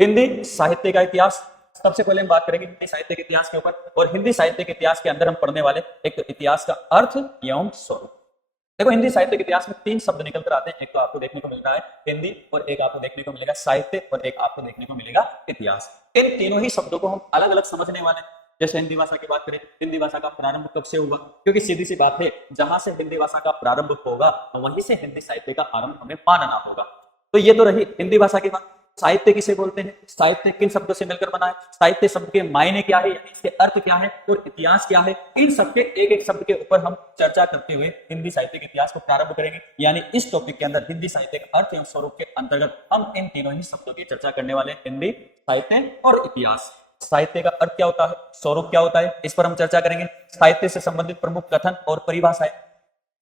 हिंदी साहित्य का इतिहास। सबसे पहले हम बात करेंगे हिंदी साहित्य के इतिहास के ऊपर, और हिंदी साहित्य के इतिहास के अंदर हम पढ़ने वाले एक तो इतिहास का अर्थ एवं स्वरूप। देखो हिंदी साहित्य के इतिहास में तीन शब्द निकल कर आते हैं, एक तो आपको देखने को मिलता है हिंदी, और एक आपको देखने को मिलेगा साहित्य, और एक आपको देखने को मिलेगा इतिहास। इन तीनों ही शब्दों को हम अलग अलग समझने वाले हैं। जैसे हिंदी भाषा की बात करें, हिंदी भाषा का प्रारंभ कब से हुआ, क्योंकि सीधी सी बात है, जहां से हिंदी भाषा का प्रारंभ होगा वहीं से हिंदी साहित्य का आरंभ हमें मानना होगा। तो ये तो रही हिंदी भाषा की बात। साहित्य किसे बोलते हैं, साहित्य किन शब्दों से मिलकर बना है, साहित्य शब्द के मायने क्या है, यानी इसके अर्थ क्या है, और इतिहास क्या है, इन सबके एक एक शब्द के ऊपर हम चर्चा करते हुए हिंदी साहित्य के इतिहास को प्रारंभ करेंगे। यानी इस टॉपिक के अंदर हिंदी साहित्य के अर्थ एवं स्वरूप के अंतर्गत हम इन तीनों ही शब्दों की चर्चा करने वाले हैं, हिंदी, साहित्य और इतिहास। साहित्य का अर्थ क्या होता है, स्वरूप क्या होता है, इस पर हम चर्चा करेंगे। साहित्य से संबंधित प्रमुख कथन और परिभाषाएं,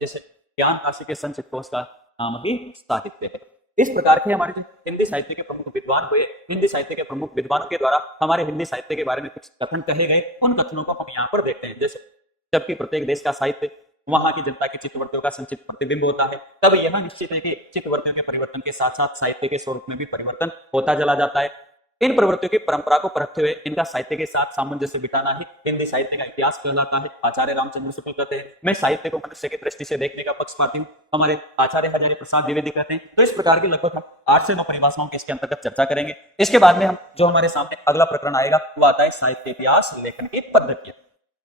जैसे ज्ञान राशि के संचित कोश का नाम ही साहित्य है। इस प्रकार के हमारे जो हिंदी साहित्य के प्रमुख विद्वान हुए, हिंदी साहित्य के प्रमुख विद्वानों के द्वारा हमारे हिंदी साहित्य के बारे में कुछ कथन कहे गए, उन कथनों को हम यहाँ पर देखते हैं। जैसे जबकि प्रत्येक देश का साहित्य वहां की जनता की चित्तवृत्तियों का संचित प्रतिबिंब होता है, तब यह निश्चित है कि चित्तवृत्तियों के परिवर्तन के साथ साथ साहित्य के स्वरूप में भी परिवर्तन होता चला जाता है। इन प्रवृत्तियों की परंपरा को परखते हुए इनका साहित्य के साथ सामंजस्य बिठाना ही हिंदी साहित्य का इतिहास कहलाता है। आचार्य रामचंद्र शुक्ल कहते हैं, मैं साहित्य को मनुष्य की दृष्टि से देखने का पक्षपाती हूँ। हमारे आचार्य हजारी प्रसाद द्विवेदी कहते हैं। तो इस प्रकार की लगभग हम 8 से 9 परिभाषाओं के इसके अंतर्गत चर्चा करेंगे। इसके बाद में हम जो हमारे सामने अगला प्रकरण आएगा वो आता है साहित्य इतिहास लेखन की पद्धति।